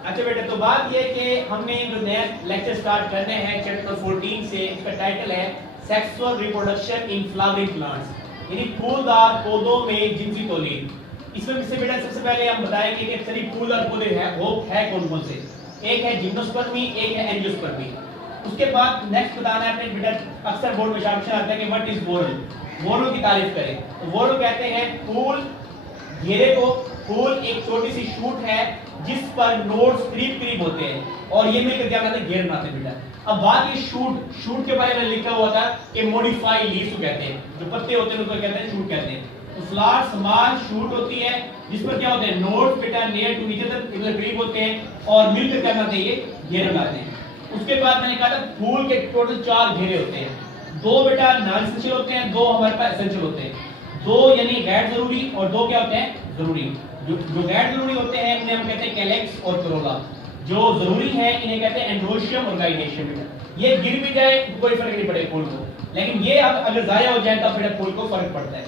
अच्छा बेटा, तो बात ये कि हमने जो नया लेक्चर स्टार्ट करने हैं चैप्टर 14 से, इसका टाइटल है sexual reproduction in flowering plants, यानी फूलदार पौधों में जिनसी तौलीद। इसमें से बेटा सबसे पहले हम बताएंगे कि सभी फूलदार पौधे हैं वो है कौन कौन से। एक है जिम्नोस्पर्मी, एक है एंजियोस्पर्मी। उसके बाद नेक्स्ट बताना है अपने बेटा, अक्सर बोर्ड में क्वेश्चन आता है कि व्हाट इज वोरल। वोरल की तारीफ करें तो वोरल कहते हैं फूल घेरे को, फूल एक छोटी सी शूट है जिस पर नोड्स करीब करीब होते हैं और ये मिलकर क्या करते हैं, घेर बनाते हैं बेटा। अब बात ये शूट के बारे में लिखा हुआ था कि मॉडिफाइड लीव्स को कहते हैं, जो पत्ते होते हैं उसको कहते हैं शूट कहते हैं। तो फ्लावर स्मॉल शूट होती है जिस पर क्या होते हैं, नोड्स बेटा नियर टू ईच अदर, इधर करीब होते हैं और मिलकर क्या करते हैं, ये घेरे बनाते हैं। उसके बाद मैंने कहा था फूल के टोटल 4 घेरे होते हैं, 2 बेटा नॉन एसेंशियल होते हैं, 2 हमारे पास एसेंशियल होते हैं। 2 यानी गैर जरूरी और 2 क्या होते हैं, जरूरी। जो गैर जरूरी होते हैं इन्हें हम कहते हैं कैलेक्स और करोला, जो जरूरी है इन्हें कहते हैं एंड्रोशियम और गाइनेशियम। ये गिर भी जाए तो कोई फर्क नहीं पड़ेगा फूल को, लेकिन ये अब अगर जाया हो जाए तो फिर फूल को फर्क पड़ता है।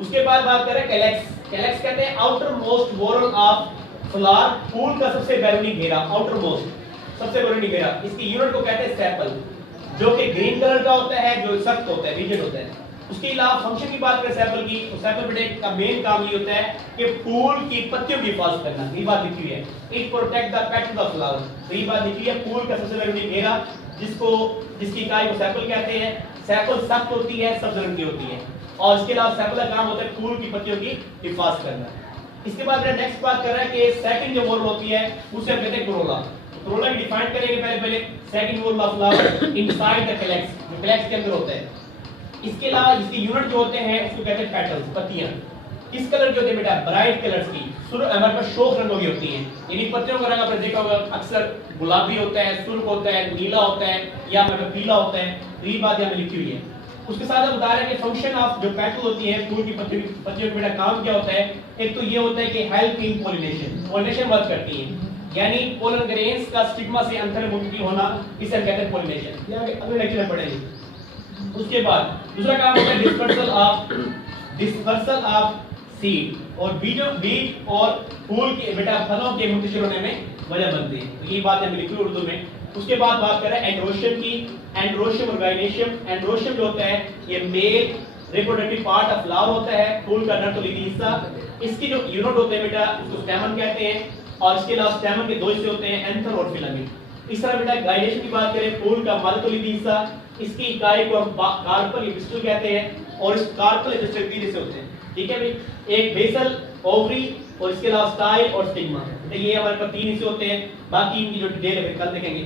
उसके बाद बात करें कैलेक्स। कैलेक्स कहते हैं outermost whorl of flower, फूल का सबसे बैरूनी घेरा, आउटर मोस्ट सबसे बैरूनी घेरा। इसकी यूनिट को कहते हैं सेपल, जो कि ग्रीन कलर का होता है, जो सख्त होता है, रिजिड होता है। उसके अलावा फंक्शन की बात करें सेपल की, तो सेपल बेटे का मेन काम ये होता है कि फूल की पत्तियों की हिफाजत करना। ये बात लिखी हुई है, it protect the petal of flower. तो ये बात लिखी है फूल का सबसे बैरूनी घेरा, जिसकी इकाई को सेपल कहते हैं। सेपल सख्त होती है, सब्ज रंग की होती है और इसके अलावा सेपल का काम होता है फूल की पत्तियों की हिफाजत करना। इसके बाद नेक्स्ट बात कर रहा है कि सेकंड जो वोरल होती है उसे हम कहते हैं कोरोला। कोरोला की डिफाइन करेंगे पहले second whorl of flower inside the calyx, जो कैलेक्स के अंदर होता है। इसके अलावा इसकी यूनिट जो होते हैं उसको कहते हैं पेटल्स, पत्तियां। किस कलर की होती है बेटा, ब्राइट कलर्स की, हमारे पास शोक रंगों की होती हैं। यानी पत्तियों का रंग आपने देखा होगा अक्सर गुलाबी होता है, सुर्ख होता है, नीला होता है या हमारे पास पीला होता है। तो ये बात यहाँ पे लिखी हुई है। उसके साथ हम बता रहे हैं कि फंक्शन ऑफ जो पेटल होती है फूल की पत्तियों का बेटा काम क्या होता है। एक तो ये होता है कि help in pollination, pollination work करती है, यानी पोलन ग्रेन्स का स्टिग्मा से अंतर मुंतकिल होना, इसे हम कहते हैं पॉलिनेशन। ये अगले लेक्चर में पढ़ेंगे। उसके बाद दूसरा काम होता है डिस्पर्सल ऑफ सीड, और बीज और फूल के बेटा फलों के मुंतशिर होने में वजह बनती है। तो ये बात है लिखी उर्दू में। उसके बाद बात करें एंड्रोशियम की, एंड्रोशियम और गाइनेशियम। एंड्रोशियम जो होता है ये male reproductive part of flower होता है, फूल का नर हिस्सा। इसकी जो यूनिट होते हैं बेटा उसको स्टैमन कहते हैं, और इसके अलावा स्टैमन के 2 हिस्से होते हैं, एंथर और फिलामेंट। इस तरह बेटा गाइनेशियम की बात करें, फूल का मध्यतलीय हिस्सा, इसकी इकाई को हम कार्पल एपिस्टल कहते हैं, और इस कार्पल एपिस्टल 3 हिस्से होते हैं। ठीक है भाई, एक बेसल, ओवरी और इसके अलावा स्टाइल और स्टिग्मा। तो ये हमारे पास 3 हिस्से होते हैं। बाकी इनकी जो डिटेल है कल देखेंगे।